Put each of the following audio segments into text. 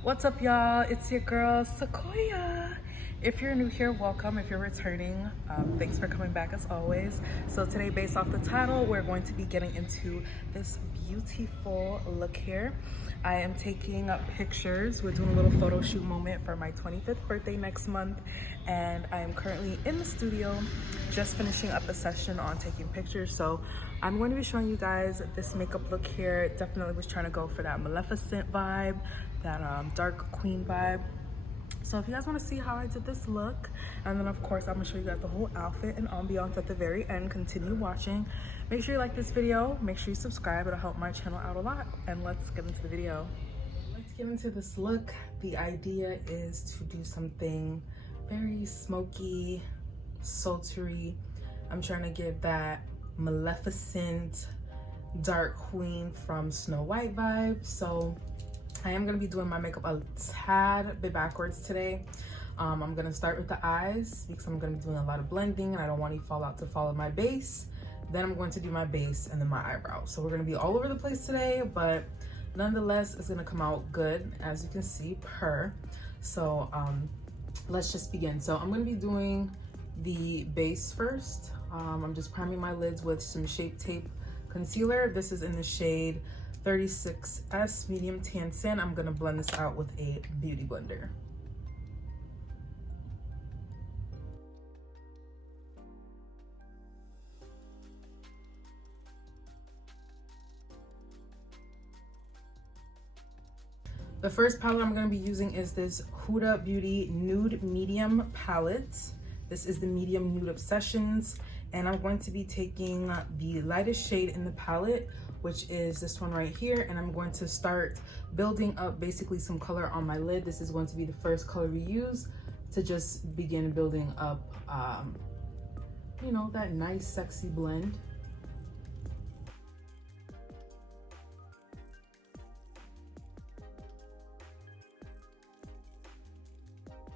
What's up, y'all? It's your girl Sequoia. If you're new here, welcome. If you're returning, thanks for coming back as always. So today, based off the title, we're going to be getting into this beautiful look here. I am taking pictures. We're doing a little photo shoot moment for my 25th birthday next month, and I am currently in the studio just finishing up a session on taking pictures. So I'm going to be showing you guys this makeup look here. Definitely was trying to go for that Maleficent vibe, that dark queen vibe. So if you guys want to see how I did this look, and then of course I'm gonna show you guys the whole outfit and ambiance at the very end, continue watching. Make sure you like this video, make sure you subscribe, it'll help my channel out a lot. And let's get into the video. Let's get into this look. The idea is to do something very smoky, sultry. I'm trying to give that Maleficent dark queen from Snow White vibe. So I am gonna be doing my makeup a tad bit backwards today. I'm gonna start with the eyes because I'm gonna be doing a lot of blending and I don't want any fallout to follow my base. Then I'm going to do my base and then my eyebrows. So we're gonna be all over the place today, but nonetheless, it's gonna come out good, as you can see, So let's just begin. So I'm gonna be doing the base first. I'm just priming my lids with some Shape Tape concealer. This is in the shade 36S medium tan sin. I'm gonna blend this out with a beauty blender. The first palette I'm gonna be using is this Huda Beauty Nude Medium palette. This is the Medium Nude Obsessions, and I'm going to be taking the lightest shade in the palette, which is this one right here, and I'm going to start building up basically some color on my lid. This is going to be the first color we use to just begin building up, you know, that nice sexy blend.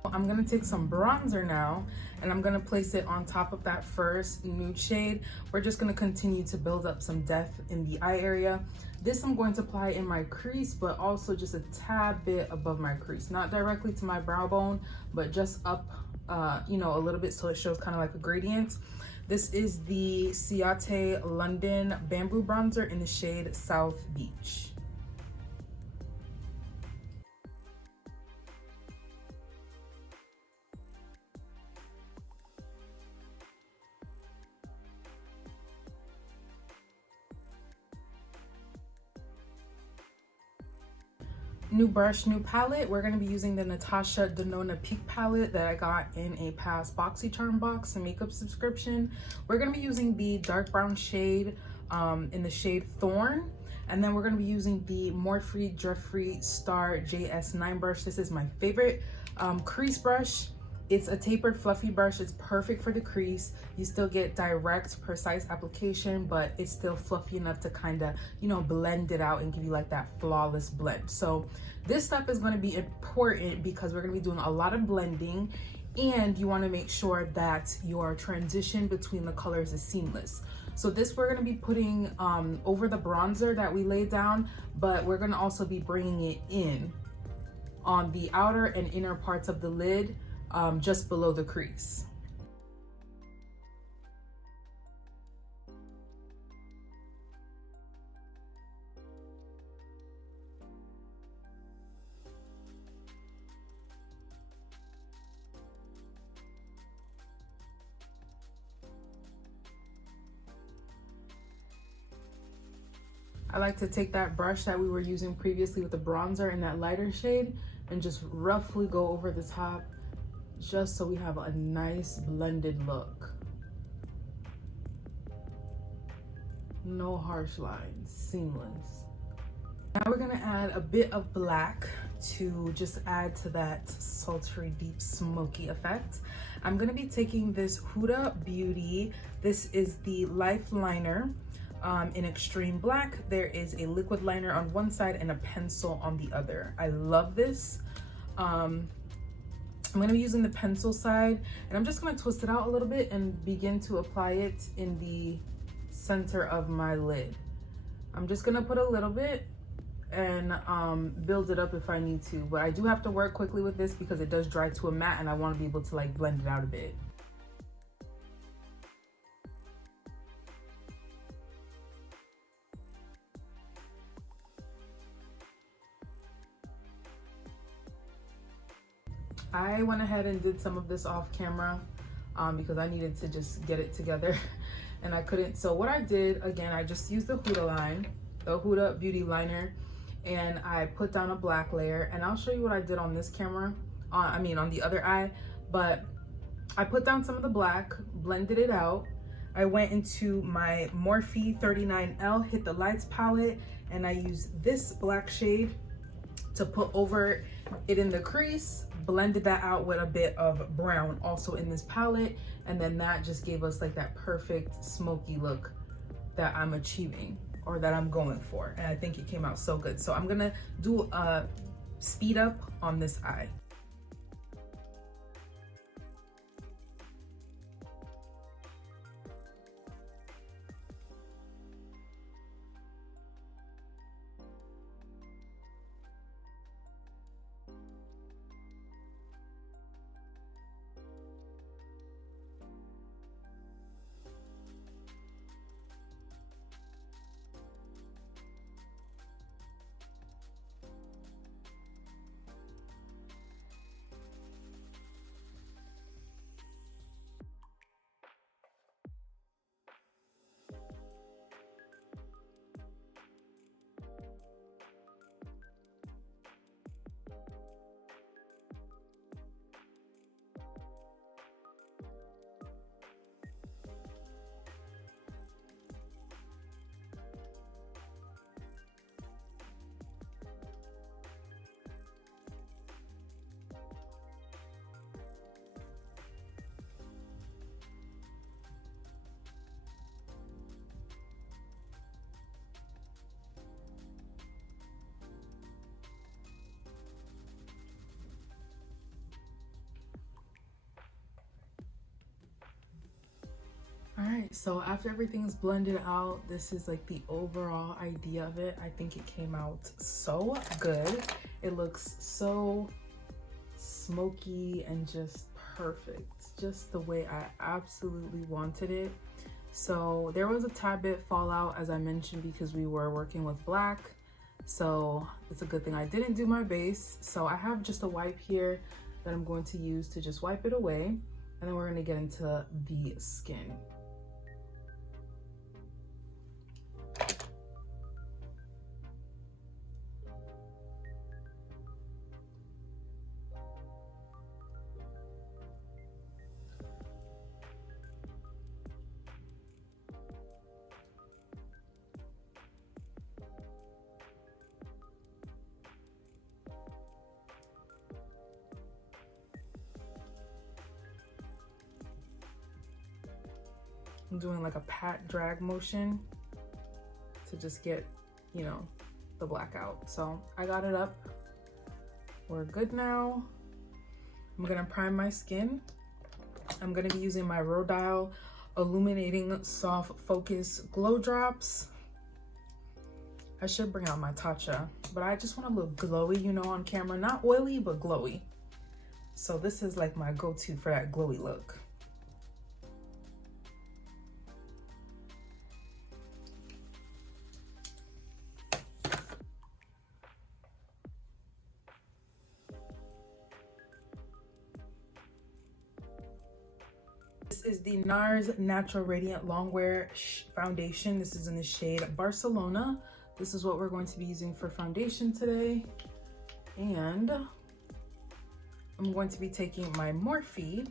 I'm gonna take some bronzer now and I'm gonna place it on top of that first nude shade. We're just gonna continue to build up some depth in the eye area. This I'm going to apply in my crease, but also just a tad bit above my crease, not directly to my brow bone, but just up, you know, a little bit, so it shows kind of like a gradient. This is the CIATE London Bamboo Bronzer in the shade South Beach. New brush, new palette. We're going to be using the NATASHA DENONA Peak palette that I got in a past BoxyCharm box and makeup subscription. We're going to be using the dark brown shade in the shade Thorn. And then we're going to be using the MORPHE Drift-Free Star JS9 brush. This is my favorite crease brush. It's a tapered, fluffy brush. It's perfect for the crease. You still get direct, precise application, but it's still fluffy enough to kind of, you know, blend it out and give you like that flawless blend. So this step is going to be important because we're going to be doing a lot of blending, and you want to make sure that your transition between the colors is seamless. So this we're going to be putting over the bronzer that we laid down, but we're going to also be bringing it in on the outer and inner parts of the lid, just below the crease. I like to take that brush that we were using previously with the bronzer in that lighter shade and just roughly go over the top, just so we have a nice blended look. No harsh lines, seamless. Now we're gonna add a bit of black to just add to that sultry, deep, smoky effect. I'm gonna be taking this Huda Beauty. This is the Life Liner in extreme black. There is a liquid liner on one side and a pencil on the other. I love this. I'm gonna be using the pencil side, and I'm just gonna twist it out a little bit and begin to apply it in the center of my lid. I'm just gonna put a little bit and build it up if I need to. But I do have to work quickly with this because it does dry to a matte and I want to be able to like blend it out a bit. I went ahead and did some of this off camera because I needed to just get it together and I couldn't. So what I did, again, I just used the HUDA line, the HUDA Beauty Liner, and I put down a black layer, and I'll show you what I did on this camera, on the other eye, but I put down some of the black, blended it out. I went into my Morphe 39L, hit the lights palette, and I used this black shade to put over it in the crease, blended that out with a bit of brown also in this palette, and then that just gave us like that perfect smoky look that I'm achieving, or that I'm going for, and I think it came out so good. So I'm gonna do a speed up on this eye. All right, so after everything's blended out, this is like the overall idea of it. I think it came out so good. It looks so smoky and just perfect, just the way I absolutely wanted it. So there was a tad bit fallout, as I mentioned, because we were working with black. So it's a good thing I didn't do my base. So I have just a wipe here that I'm going to use to just wipe it away. And then we're gonna get into the skin. I'm doing like a pat drag motion to just get, you know, the black out. So I got it up. We're good now. I'm gonna prime my skin. I'm gonna be using my RODIAL Illuminating Soft Focus Glow Drops. I should bring out my NATASHA, but I just want to look glowy, you know, on camera. Not oily, but glowy. So this is like my go-to for that glowy look. This is the NARS Natural Radiant Longwear Foundation. This is in the shade Barcelona. This is what we're going to be using for foundation today. And I'm going to be taking my Morphe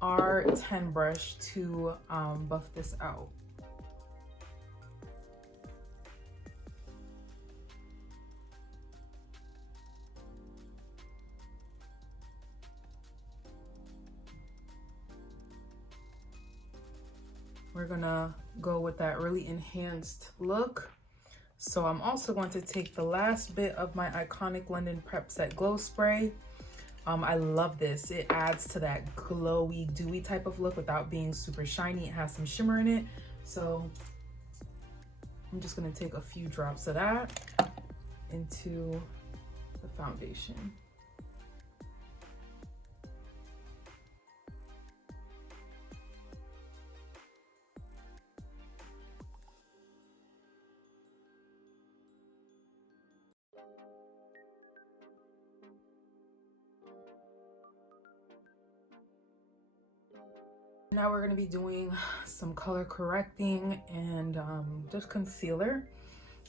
R10 brush to buff this out. We're gonna go with that really enhanced look. So I'm also going to take the last bit of my iconic London Prep Set Glow Spray. I love this. It adds to that glowy, dewy type of look without being super shiny. It has some shimmer in it. So I'm just gonna take a few drops of that. into the foundation. Now we're going to be doing some color correcting and just concealer.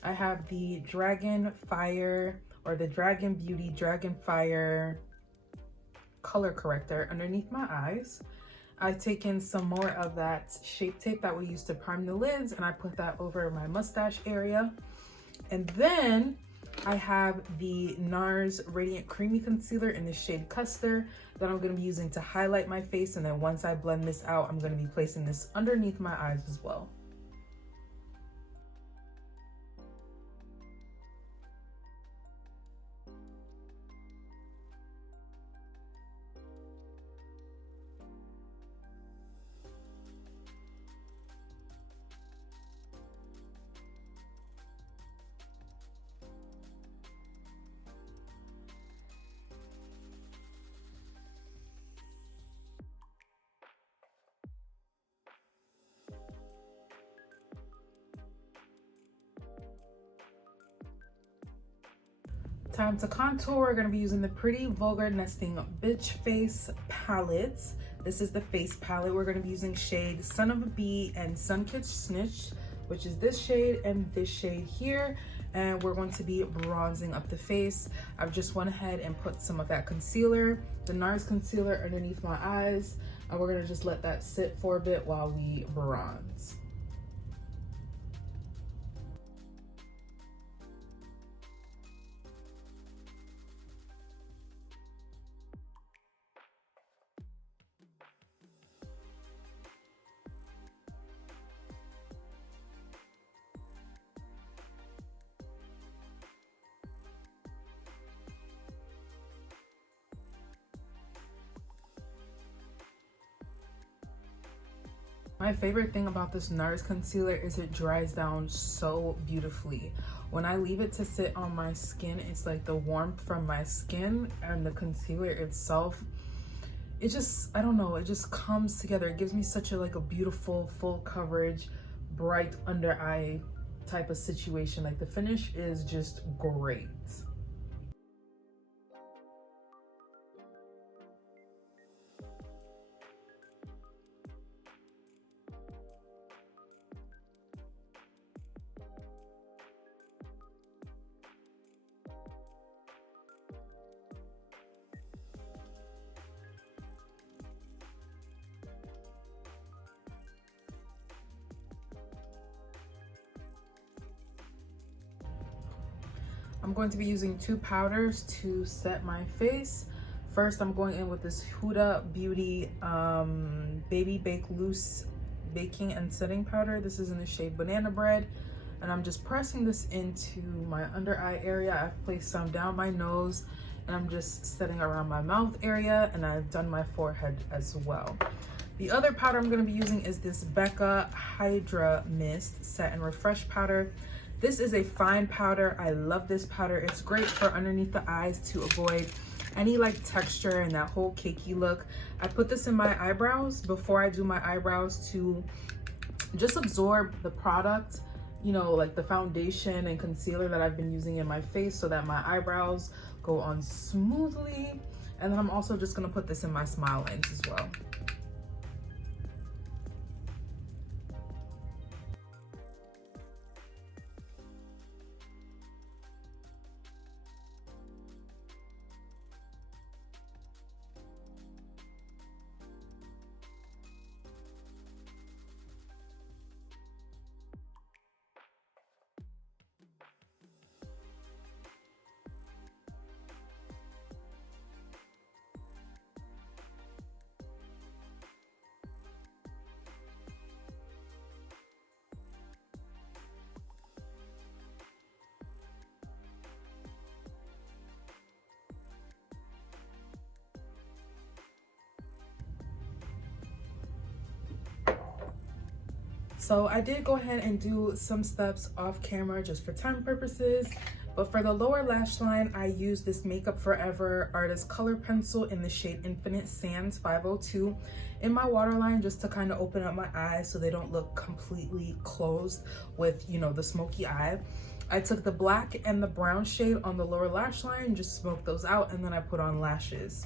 I have the Dragon Fire, or the Dragon Beauty Dragon Fire color corrector underneath my eyes. I've taken some more of that Shape Tape that we used to prime the lids, and I put that over my mustache area. And then I have the NARS Radiant Creamy Concealer in the shade Custard that I'm going to be using to highlight my face. And then once I blend this out, I'm going to be placing this underneath my eyes as well. Time to contour. We're going to be using the Pretty Vulgar Nesting Bitch Face palettes. This is the face palette. We're going to be using shade Son of a Bee and Sun-Kissed Snitch, which is this shade and this shade here. And we're going to be bronzing up the face. I've just went ahead and put some of that concealer, the NARS concealer, underneath my eyes. And we're going to just let that sit for a bit while we bronze. My favorite thing about this NARS concealer is it dries down so beautifully. When I leave it to sit on my skin, it's like the warmth from my skin and the concealer itself. It just, I don't know, it just comes together. It gives me such a like a beautiful, full coverage, bright under eye type of situation. Like the finish is just great. I'm going to be using two powders to set my face. First, I'm going in with this Huda Beauty Baby Bake Loose Baking and Setting Powder. This is in the shade Banana Bread. And I'm just pressing this into my under eye area. I've placed some down my nose, and I'm just setting around my mouth area, and I've done my forehead as well. The other powder I'm going to be using is this Becca Hydra Mist Set and Refresh Powder. This is a fine powder. I love this powder. It's great for underneath the eyes to avoid any like texture and that whole cakey look. I put this in my eyebrows before I do my eyebrows to just absorb the product, you know, like the foundation and concealer that I've been using in my face, so that my eyebrows go on smoothly. And then I'm also just gonna put this in my smile lines as well. So I did go ahead and do some steps off camera just for time purposes. But for the lower lash line, I use this Makeup Forever Artist Color Pencil in the shade Infinite Sands 502 in my waterline, just to kind of open up my eyes so they don't look completely closed with, you know, the smoky eye. I took the black and the brown shade on the lower lash line, just smoked those out, and then I put on lashes.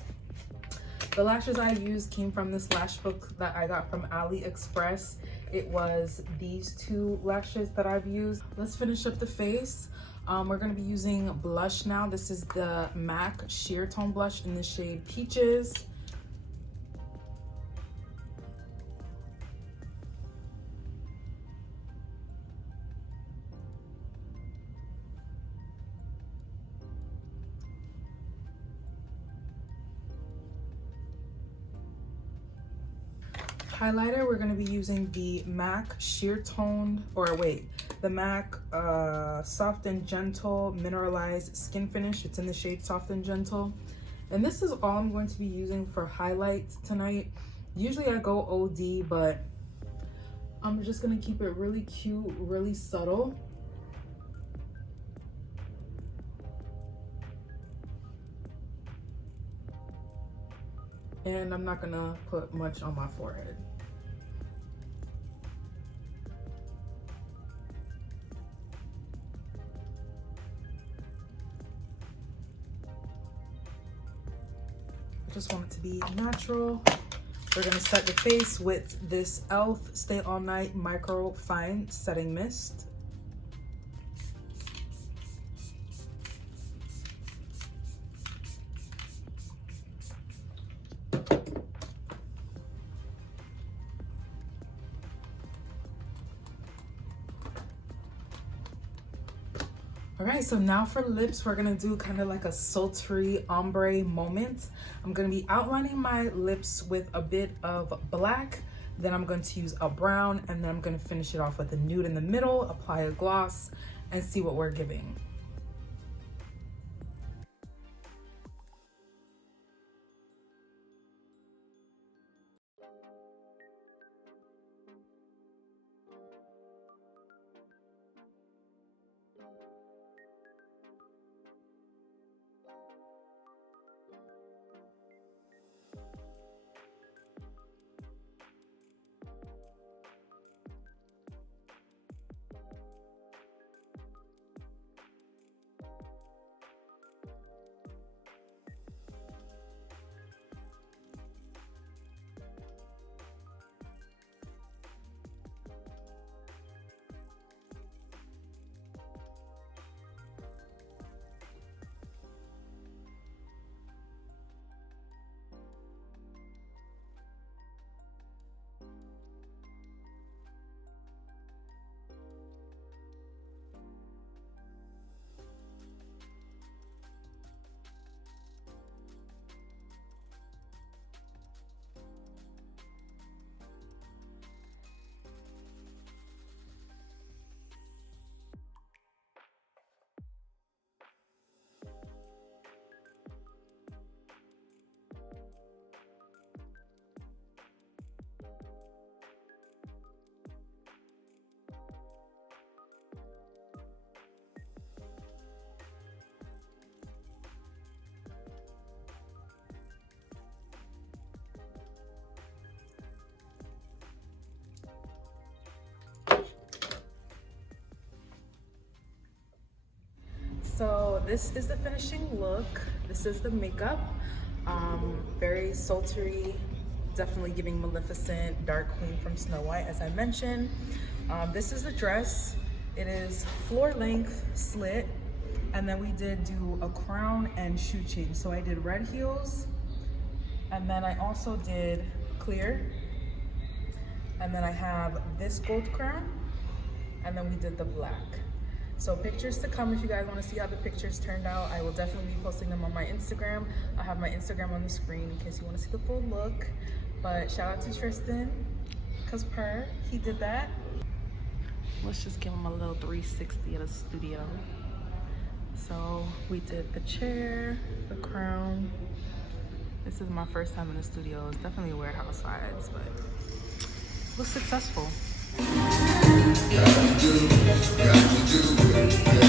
The lashes I used came from this lash book that I got from AliExpress. It was these two lashes that I've used. Let's finish up the face. We're gonna be using blush now. This is the MAC Sheer Tone Blush in the shade Peaches. Highlighter, we're going to be using the MAC Sheer Toned, the MAC Soft and Gentle Mineralized Skin Finish. It's in the shade Soft and Gentle. And this is all I'm going to be using for highlights tonight. Usually I go OD, but I'm just going to keep it really cute, really subtle. And I'm not gonna put much on my forehead. I just want it to be natural. We're gonna set the face with this e.l.f. Stay All Night Micro Fine Setting Mist. All right, so now for lips, we're gonna do kind of like a sultry ombre moment. I'm gonna be outlining my lips with a bit of black, then I'm going to use a brown, and then I'm gonna finish it off with a nude in the middle, apply a gloss, and see what we're giving. So this is the finishing look. This is the makeup. Very sultry, definitely giving Maleficent, Dark Queen from Snow White, as I mentioned. This is the dress. It is floor length slit, and then we did do a crown and shoe change. So I did red heels, and then I also did clear, and then I have this gold crown, and then we did the black. So pictures to come if you guys want to see how the pictures turned out. I will definitely be posting them on my Instagram. I have my Instagram on the screen in case you want to see the full look. But shout out to Tristan, because he did that. Let's just give him a little 360 at a studio. So we did the chair, the crown. This is my first time in the studio. It's definitely a warehouse vibes, but it was successful. Got to do,